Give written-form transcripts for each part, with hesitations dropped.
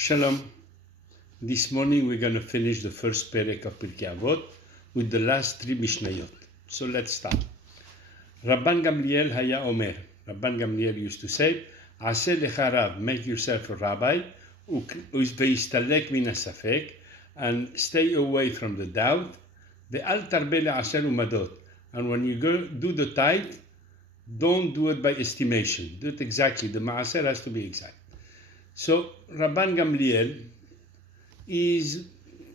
Shalom. This morning we're going to finish the first Perek of Pirke Abot with the last three Mishnayot. So let's start. Rabban Gamliel haya omer. Rabban Gamliel used to say, Aseh lecha rav, make yourself a rabbi, ve'istalek min hasafek, and stay away from the doubt. Ve'al tarbe le'asher umadot. And when you go do the tithe, don't do it by estimation. Do it exactly. The ma'aser has to be exact. So Rabban Gamliel is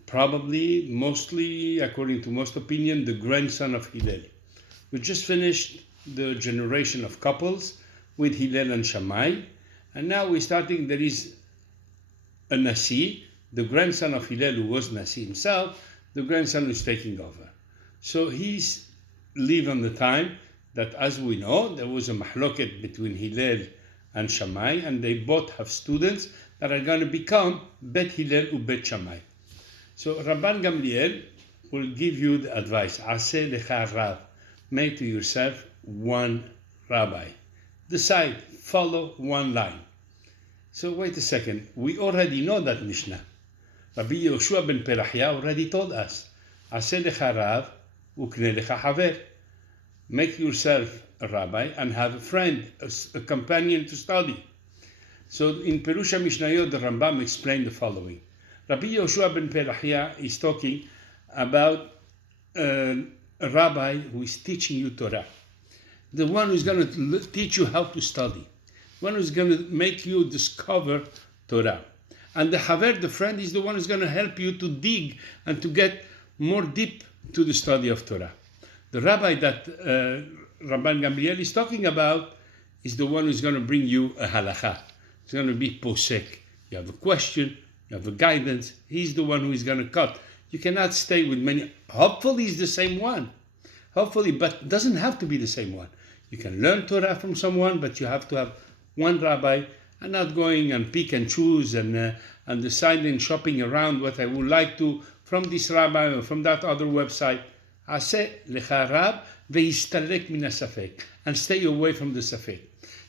probably, mostly, according to most opinion, the grandson of Hillel. We just finished the generation of couples with Hillel and Shammai, and now we're starting, there is a Nasi, the grandson of Hillel who was Nasi himself, the grandson who's taking over. So he's live on the time that, as we know, there was a mahloket between Hillel and Shammai, and they both have students that are going to become Bet Hillel u Bet Shammai. So Rabban Gamliel will give you the advice, Aseh lecha rav, make to yourself one rabbi. Decide, follow one line. So wait a second, we already know that Mishnah. Rabbi Yehoshua ben Perachia already told us, Aseh lecha rav ukne lecha haver. Make yourself a rabbi and have a friend, a companion to study. So in Perusha Mishnayot, the Rambam explained the following. Rabbi Yehoshua ben Perachia is talking about a rabbi who is teaching you Torah. The one who's going to teach you how to study. One who's going to make you discover Torah. And the Haver, the friend, is the one who's going to help you to dig and to get more deep to the study of Torah. The rabbi that Rabban Gamliel is talking about is the one who's going to bring you a halacha. It's going to be posek. You have a question, you have a guidance. He's the one who is going to cut. You cannot stay with many. Hopefully he's the same one. Hopefully, but it doesn't have to be the same one. You can learn Torah from someone, but you have to have one rabbi and not going and pick and choose and deciding, shopping around what I would like to from this rabbi or from that other website. Aseh lecha rav ve'istalek min hasafek, and stay away from the safek.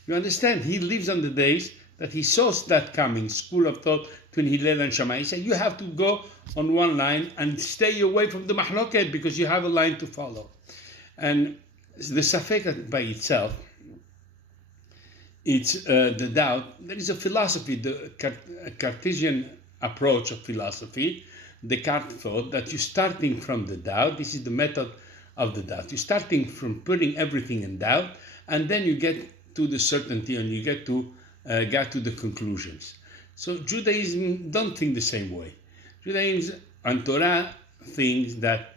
You understand? He lives on the days that he saw that coming, school of thought between Hillel and Shammai. He said, you have to go on one line and stay away from the mahloket because you have a line to follow. And the safek by itself, it's the doubt. There is a philosophy, the Cartesian approach of philosophy. Descartes thought that you're starting from the doubt. This is the method of the doubt. You're starting from putting everything in doubt, and then you get to the certainty and you get to the conclusions. So Judaism don't think the same way. Judaism and Torah thinks that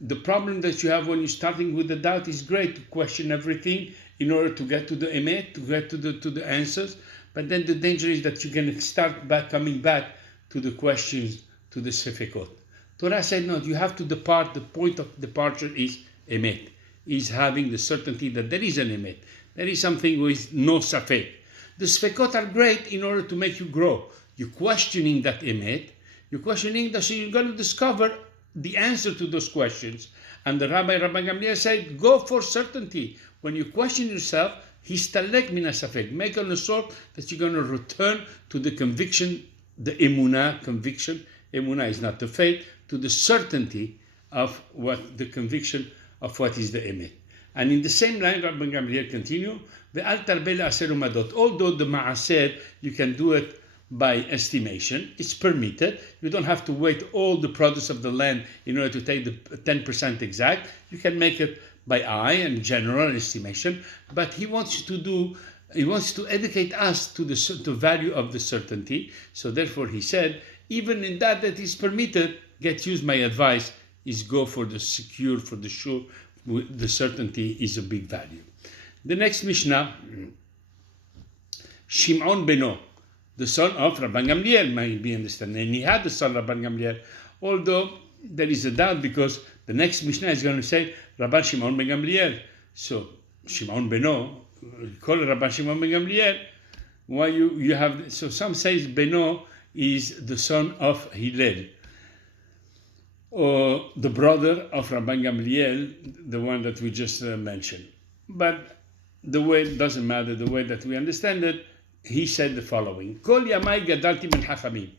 the problem that you have when you're starting with the doubt is great to question everything in order to get to the emet, to get to the answers. But then the danger is that you can start coming back to the questions, to the sefekot. Torah said, no, you have to depart. The point of departure is emet, is having the certainty that there is an emet. There is something with no safek. The sefekot are great in order to make you grow. You're questioning that emet. You're questioning that, so you're going to discover the answer to those questions. And the Rabbi Gamliel said, go for certainty. When you question yourself, histalek min hasafek. Make an assault that you're going to return to the conviction, the emunah conviction. Emunah is not the faith, to the certainty of what the conviction of what is the emet. And in the same line, Rabbi Gamliel continue, ve'al tarbe le'aser umadot. Although the ma'aser, you can do it by estimation, it's permitted. You don't have to wait all the produce of the land in order to take the 10% exact. You can make it by eye and general estimation. But he wants to educate us to the value of the certainty. So therefore he said, even in that is permitted, get used. My advice is go for the secure, for the sure. The certainty is a big value. The next Mishnah, Shimon Beno, the son of Rabban Gamliel, might be understood. And he had the son of Rabban Gamliel, although there is a doubt because the next Mishnah is going to say Rabban Shimon ben Gamliel. So Shimon Beno, call Rabban Shimon ben Gamliel. Why you have? So some says Beno is the son of Hillel, or the brother of Rabban Gamliel, the one that we just mentioned. But the way, it doesn't matter, the way that we understand it, he said the following: Kol yamai gadalti ben hachamim.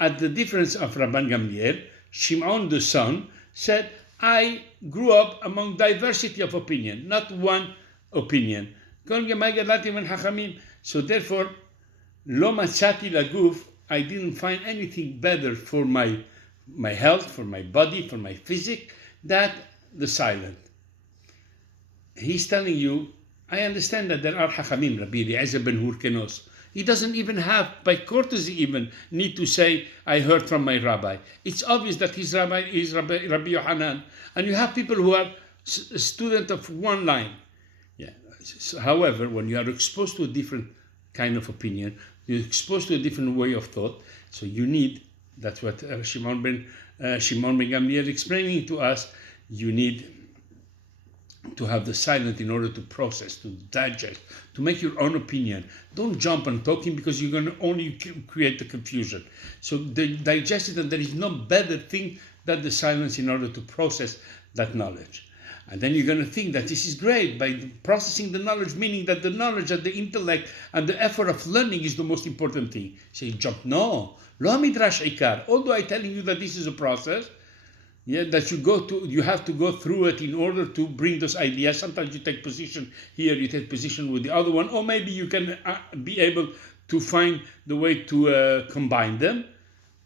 At the difference of Rabban Gamliel, Shimon the son said, I grew up among diversity of opinion, not one opinion. Kol yamai gadalti ben hachamim. So therefore, lo matzati laguf, I didn't find anything better for my health, for my body, for my physique, than the silent. He's telling you, I understand that there are hachamim, Rabbi Eliezer ben Hurkenos. He doesn't even have, by courtesy even, need to say, I heard from my rabbi. It's obvious that his rabbi is Rabbi Yohanan. And you have people who are a student of one line. Yeah. So, however, when you are exposed to a different kind of opinion, you're exposed to a different way of thought, so you need, that's what Shimon ben Gamliel explaining to us, you need to have the silent in order to process, to digest, to make your own opinion. Don't jump on talking because you're going to only create the confusion. So digest it, and there is no better thing than the silence in order to process that knowledge. And then you're going to think that this is great by processing the knowledge, meaning that the knowledge and the intellect and the effort of learning is the most important thing. So you jump, no, lo midrash ikar. Although I'm telling you that this is a process, that you have to go through it in order to bring those ideas. Sometimes you take position here, you take position with the other one, or maybe you can be able to find the way to combine them.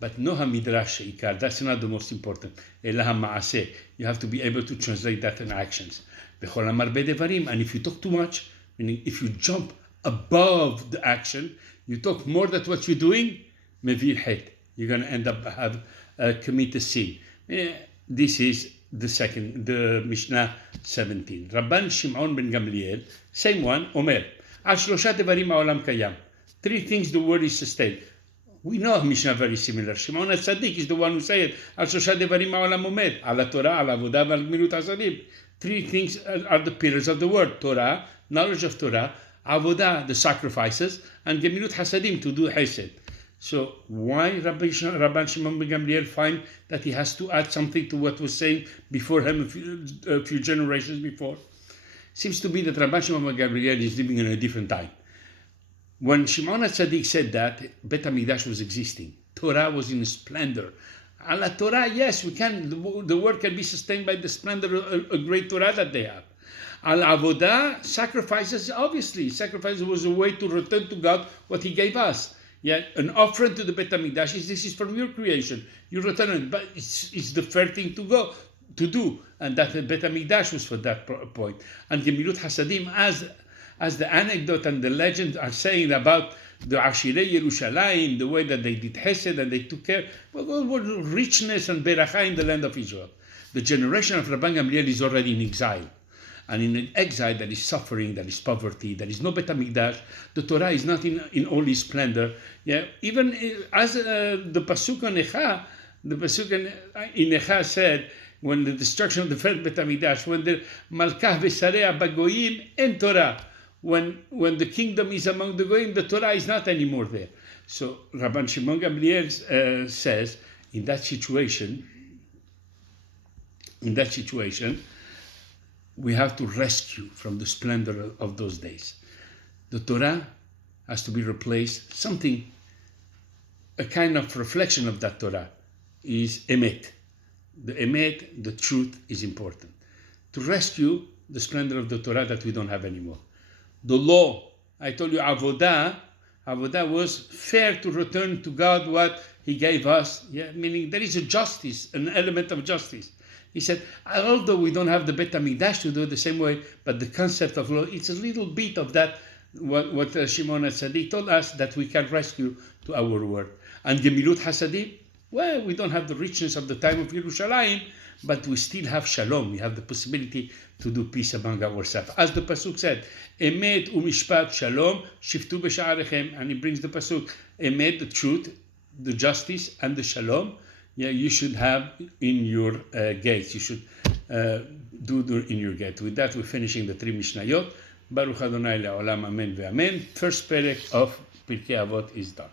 But no ha-midrash ikar, that's not the most important. Ela ha-ma'aseh, you have to be able to translate that in actions. B'chol ha-marbe devarim, and if you talk too much, meaning if you jump above the action, you talk more than what you're doing, mevir het, you're going to end up commit a sin. This is the Mishnah 17. Rabban Shimon ben Gamliel, same one, Omer, al shlosha devarim ha'olam kayam. Three things the world is sustained. We know Mishnah very similar. Shimon al-Tzaddik is the one who said, al shlosha devarim ha'olam omed, al Torah, al avodah, al gmilut hasadim. Three things are the pillars of the word: Torah, knowledge of Torah; avodah, the sacrifices; and gmilut hasadim, to do hesed. So why Rabban Shimon ben Gamliel find that he has to add something to what was saying before him a few generations before? Seems to be that Rabban Shimon ben Gamliel is living in a different time. When Shimon HaTzadik said that, Bet HaMikdash was existing. Torah was in splendor. Ala Torah, yes, we can. The word can be sustained by the splendor of a great Torah that they have. Al Avodah, sacrifices, obviously. Sacrifices was a way to return to God what He gave us. Yeah, an offering to the Bet HaMikdash this is from your creation. You return it, but it's the fair thing to do, and that the Bet HaMikdash was for that point. And Gemilut Hasadim, as the anecdote and the legend are saying about the Ashirei Yerushalayim, the way that they did Hesed and they took care, richness and beracha in the land of Israel. The generation of Rabban Gamliel is already in exile. And in an exile, there is suffering, there is poverty, there is no Bet HaMikdash. The Torah is not in all its splendor. Yeah, even as the pasuk in Necha said, when the destruction of the first Bet HaMikdash, when the Malkah v'Sarea bagoyim en Torah, when the kingdom is among the goyim, the Torah is not anymore there. So Rabban Shimon Gamliel says, in that situation, we have to rescue from the splendor of those days. The Torah has to be replaced. A kind of reflection of that Torah is emet. The emet, the truth, is important. To rescue the splendor of the Torah that we don't have anymore. The law, I told you, avodah was fair to return to God what He gave us. Yeah, meaning there is a justice, an element of justice. He said, although we don't have the Bet HaMikdash to do it the same way, but the concept of law, it's a little bit of that, what Shimon HaTzadik told us, that we can rescue to our world. And Gemilut Hasadim, well, we don't have the richness of the time of Yerushalayim, but we still have shalom. We have the possibility to do peace among ourselves. As the pasuk said, Emet u'mishpat shalom shiftu b'sha'arechem, and he brings the pasuk, Emet, the truth, the justice, and the shalom. Yeah, you should have in your gates. You should do in your gate. With that, we're finishing the 3 Mishnayot. Baruch Adonai le'olam, amen ve'amen. First Perek of Pirke Abot is done.